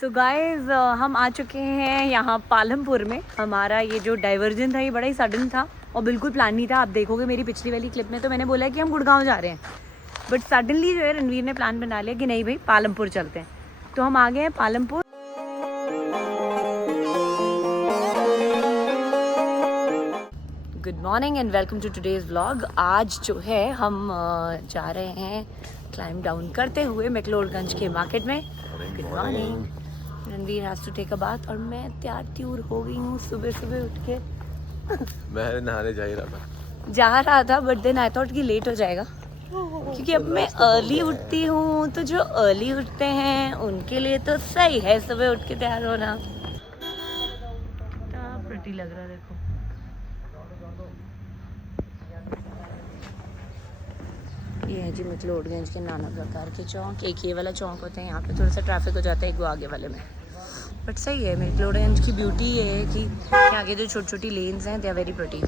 So guys हम आ चुके हैं यहाँ पालमपुर में। हमारा ये जो डाइवर्जन था ये बड़ा ही सडन था और बिल्कुल प्लान नहीं था। आप देखोगे मेरी पिछली वाली क्लिप में तो मैंने बोला कि हम गुड़गांव जा रहे हैं, बट सडनली जो है रणवीर ने प्लान बना लिया कि नहीं भाई पालमपुर चलते हैं। तो हम आ गए हैं Palampur. Good morning and welcome to today's vlog. आज जो है हम जा रहे हैं क्लाइंब डाउन करते हुए मैक्लोडगंज के मार्केट में। Good morning. Ranveer has to take a bath और मैं तैयार त्यूर हो गई हूँ सुबह सुबह उठ के। मैं नहाने जा रहा था बट देन आई थॉट कि लेट हो जाएगा क्योंकि अब मैं अर्ली उठती हूँ, तो जो अर्ली उठते हैं उनके लिए तो सही है सुबह उठ के तैयार होना। कितना प्रिटी लग रहा है देखो। ये है जी मैक्लोडगंज के नाना प्रकार के चौक। एक ये वाला चौक होता है, यहाँ पे थोड़ा सा ट्रैफिक हो जाता है, एक वो आगे वाले में। बट सही है, मैक्लोडगंज की ब्यूटी ये है कि यहाँ के जो छोटी छोटी लेन्स हैं दे आर वेरी प्रिटी।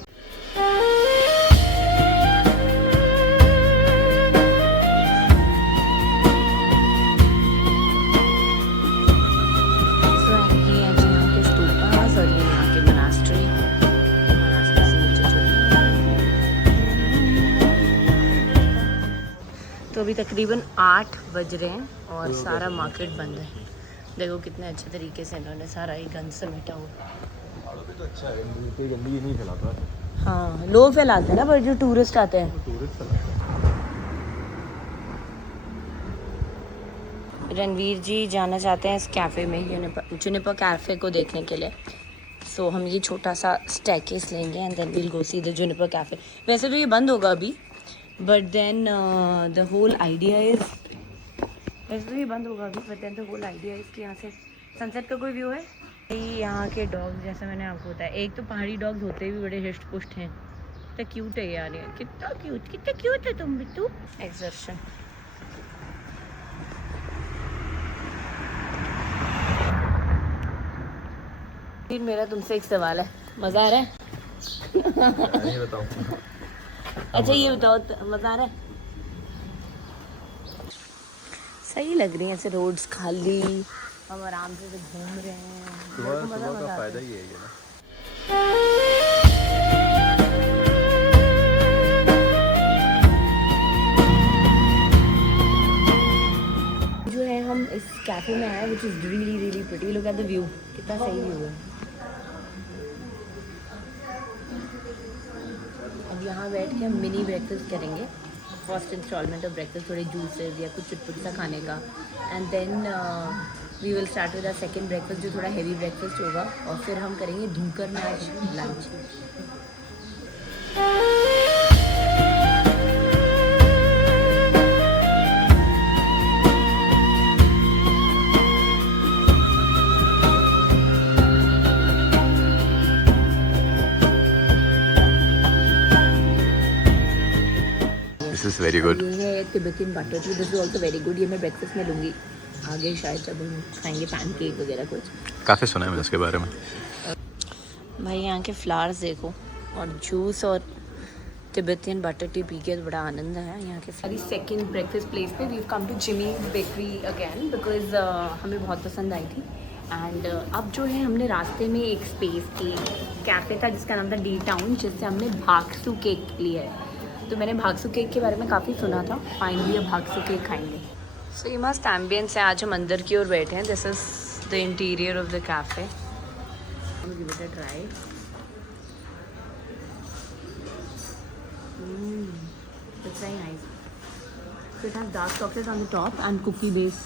तो अभी तकरीबन 8 बज रहे हैं और सारा मार्केट बंद है। देखो कितने अच्छे तरीके से इन्होंने सारा ही गंद समेटा हुआ। तो अच्छा है, कोई गंदगी नहीं फैलाता। हाँ, लोग फैलाते हैं ना, पर जो टूरिस्ट आते हैं टूरिस्ट फैलाते हैं। रणवीर जी जाना चाहते हैं इस कैफ़े में, जुनिपर कैफ़े को देखने के लिए। सो हम ये छोटा सा स्टैकेस लेंगे and then we'll go see the juniper cafe. वैसे तो ये बंद होगा अभी, but then the whole idea is, वैसे तो ये बंद होगा अभी, but then the whole idea is कि यहाँ से सनसेट का कोई व्यू है। यहाँ के डॉग जैसे मैंने आपको बताया, एक तो पहाड़ी डॉग्स होते ही भी बड़े हिस्ट पुष्ट हैं। कितना क्यूट है यार, ये कितना क्यूट है तुम बिट्टू। एक्सर्शन मेरा तुमसे एक सवाल है, मज़ा आ रहा है? नहीं बताऊँ। अच्छा ये बताओ, मज़ा आ रहा है? सही लग रही है ऐसे रोड्स खाली, हम आराम से घूम रहे हैं। सुबह का फायदा ही है ये ना। जो है हम इस कैफे में आए which is really pretty. Look at the view, कितना सही व्यू है। अब यहाँ बैठ के हम मिनी ब्रेकफास्ट करेंगे, फर्स्ट इंस्टॉलमेंट ऑफ ब्रेकफास्ट, थोड़े जूसेस या कुछ चुटपुट सा खाने का। And then we will start with our second breakfast जो थोड़ा हेवी ब्रेकफास्ट होगा, और फिर हम करेंगे धूकर में आज lunch. This is very good. ये है Tibetan butter tea, this is also very good. ये मैं ब्रेकफास्ट में लूँगी आगे, शायद जब हम खाएंगे पैनकेक वगैरह कुछ। काफ़ी सुना है मैंने इसके बारे में। भाई यहाँ के फ्लावर्स देखो, और जूस और तिब्बतियन बटर टी पी के बड़ा आनंद है यहाँ के। हमारी सेकंड ब्रेकफास्ट प्लेस पे we come to Jimmy bakery again because हमें बहुत पसंद आई थी। एंड अब जो है हमने रास्ते में एक स्पेस थी, कैफ़े था जिसका नाम था डी टाउन, जिससे हमने भागसू केक लिया है। तो मैंने भागसू केक के बारे में काफ़ी सुना था, फाइनली अब भागसू केक खाएंगे। सो ये मस्त एम्बियंस है। आज हम अंदर की ओर बैठे हैं। This is the interior of the cafe. Give it a try. It's very nice. So it has dark chocolate on the top and cookie base.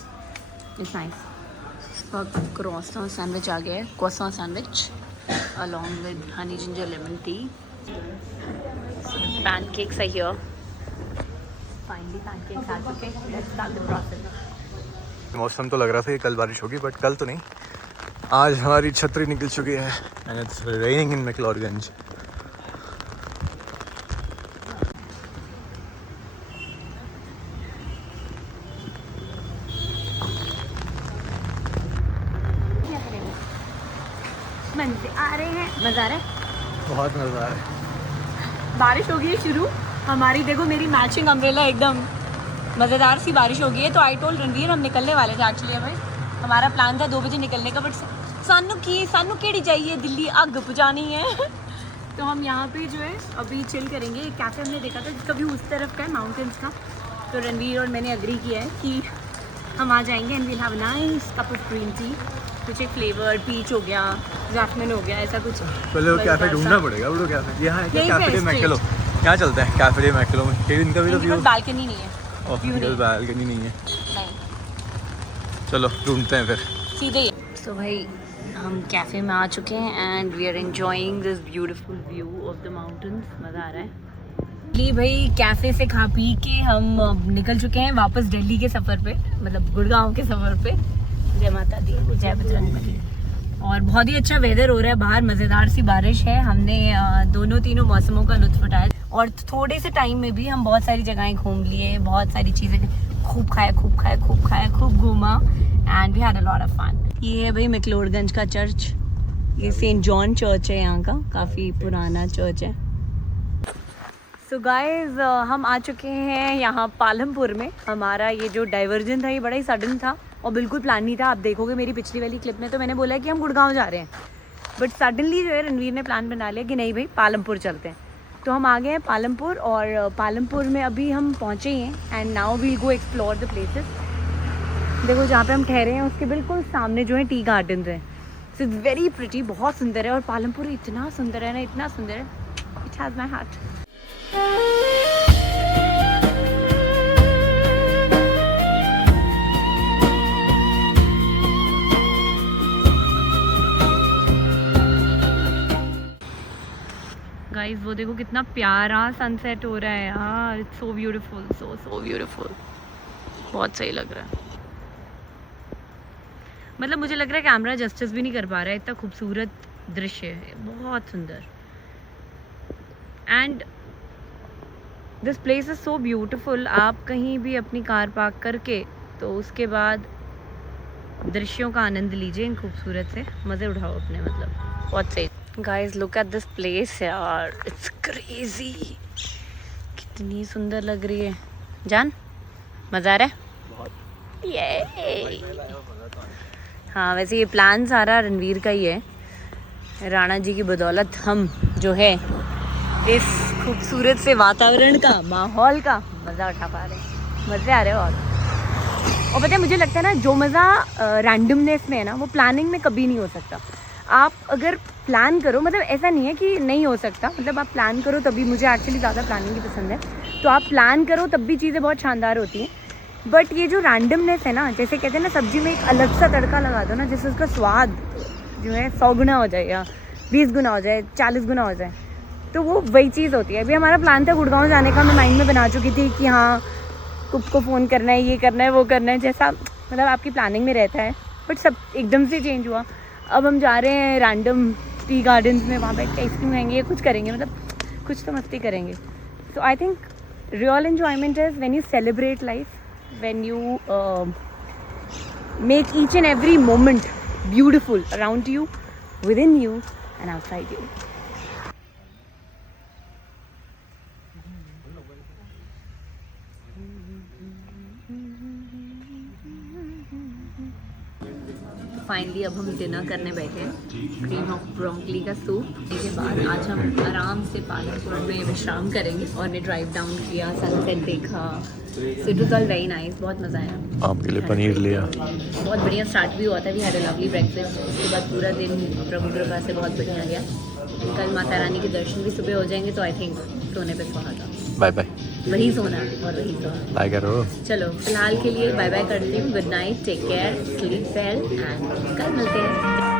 It's nice. Croissant sandwich आ गया है, croissant sandwich along with honey ginger lemon tea. Pancakes are here. Finally pancakes are okay. Let's start the process. मौसम तो लग रहा था कि कल बारिश होगी, बट कल तो नहीं। आज हमारी छतरी निकल चुकी है एंड इट्स रेनिंग इन मैक्लोडगंज। मंजे आ रहे हैं, मज़ा आ रहा है, बहुत मज़ा आ रहा है। बारिश हो गई है शुरू हमारी। देखो मेरी मैचिंग अम्ब्रेला एकदम मज़ेदार सी बारिश हो गई है। तो आई टोल्ड रणवीर हम निकलने वाले थे एक्चुअली भाई, हमारा प्लान था 2 बजे निकलने का, बट सानू केड़ी चाहिए दिल्ली अग पहुँचानी है तो हम यहाँ पे जो है अभी चिल करेंगे। एक कैफ़े हमने देखा था जिसका व्यू उस तरफ का है माउंटेन्स का, तो रणवीर और मैंने एग्री किया है कि हम आ जाएंगे and we'll have nice cup of green tea, कुछ एक फ्लेवर्ड पीच हो गया, जैस्मिन हो गया, ऐसा कुछ। पहले वो कैफे ढूंढना पड़ेगा, वो कैफे यहाँ है क्या? यहीं पे कैफे डे straight। मैकेलो, क्या चलता है कैफे डे मैकेलो में? फिर इनका भी तो व्यू, बालकनी नहीं है, व्यू नहीं बालकनी नहीं है। नहीं, चलो ढूंढते हैं फिर सीधे ही। तो भाई हम कैफ़े में आ चुके हैं and we are enjoying this beautiful view of the mountains. मज़ा आ रहा है। भाई कैफ़े से खा पी के हम निकल चुके हैं वापस दिल्ली के सफ़र पे, मतलब गुड़गांव के सफ़र पे। जय माता दी, जय बजरंगबली। और बहुत ही अच्छा वेदर हो रहा है बाहर, मज़ेदार सी बारिश है। हमने दोनों तीनों मौसमों का लुत्फ़ उठाया और थोड़े से टाइम में भी हम बहुत सारी जगहें घूम लिए, बहुत सारी चीज़ें खूब खाया, खूब घूमा and we had a lot of fun. ये है भाई मैक्लोडगंज का चर्च, ये सेंट जॉन चर्च है यहाँ का, काफ़ी पुराना चर्च है। सो गाइज हम आ चुके हैं यहाँ पालमपुर में। हमारा ये जो डाइवर्जन था ये बड़ा ही सडन था और बिल्कुल प्लान नहीं था। आप देखोगे मेरी पिछली वाली क्लिप में तो मैंने बोला कि हम गुड़गांव जा रहे हैं, बट सडनली जो है रणवीर ने प्लान बना लिया कि नहीं भाई पालमपुर चलते हैं। तो हम आ गए हैं पालमपुर और पालमपुर में अभी हम पहुँचे ही हैं and now we'll go explore the places. देखो जहाँ पे हम ठहरे हैं उसके बिल्कुल सामने जो है टी गार्डन है, सो इट्स वेरी प्रिटी, बहुत सुंदर है। और पालमपुर इतना सुंदर है ना, इतना सुंदर है, it has my heart. Guys वो देखो कितना प्यारा सनसेट हो रहा है यार, it's so beautiful, so beautiful, बहुत सही लग रहा है। मतलब मुझे लग रहा है कैमरा जस्टिस भी नहीं कर पा रहा है, इतना खूबसूरत दृश्य है, बहुत सुंदर। And this place is so beautiful. आप कहीं भी अपनी कार पार्क करके तो उसके बाद दृश्यों का आनंद लीजिए, इन खूबसूरत से मज़े उठाओ अपने, मतलब बहुत सही। Guys look at this place यार, इट्स क्रेजी, कितनी सुंदर लग रही है। जान मज़ा आ रहा है ये। हाँ वैसे ये प्लान सारा रणवीर का ही है, राणा जी की बदौलत हम जो है इस खूबसूरत से वातावरण का, माहौल का मज़ा उठा पा रहे हैं, मज़े आ रहे हैं बहुत। और पता है मुझे लगता है ना जो मज़ा रैंडमनेस में है ना वो प्लानिंग में कभी नहीं हो सकता। आप अगर प्लान करो, मतलब ऐसा नहीं है कि नहीं हो सकता, मतलब आप प्लान करो तभी, मुझे एक्चुअली ज़्यादा प्लानिंग ही पसंद है, तो आप प्लान करो तब भी चीज़ें बहुत शानदार होती हैं। बट ये जो रैंडमनेस है ना, जैसे कहते हैं ना सब्जी में एक अलग सा तड़का लगा दो ना, जिससे उसका स्वाद जो है 100 गुना हो जाए या 20 गुना हो जाए, 40 गुना हो जाए, तो वो वही चीज़ होती है। अभी हमारा प्लान था गुड़गांव जाने का, मैं माइंड में बना चुकी थी कि हाँ कुप को फ़ोन करना है, ये करना है, वो करना है, जैसा मतलब आपकी प्लानिंग में रहता है, बट सब एकदम से चेंज हुआ। अब हम जा रहे हैं रैंडम टी गार्डन्स में, वहाँ बैठ के आइसक्रीम खाएंगे या कुछ करेंगे, मतलब कुछ तो मस्ती करेंगे। So I think real enjoyment is when you celebrate life, when you make each and every moment beautiful around you, within you and outside you. Finally अब हम डिनर करने बैठे हैं, क्रीम ऑफ ब्रोकली का soup. इसके बाद आज हम आराम से पालमपुर में विश्राम करेंगे और ने ड्राइव डाउन किया, सनसेट देखा, so it was all very nice, बहुत मज़ा आया। आपके लिए पनीर लिया, बहुत बढ़िया स्टार्ट भी हुआ था, we had a lovely breakfast. उसके बाद पूरा दिन प्रभु कृपा से बहुत बढ़िया गया। कल माता रानी के दर्शन भी सुबह हो जाएंगे, तो आई थिंक सोने पे सुहागा, बाय बाय, वही सोना और वही सोना। बाय करो। चलो फिलहाल के लिए बाय बाय करती हूँ, good night, take care, sleep well and कल मिलते हैं।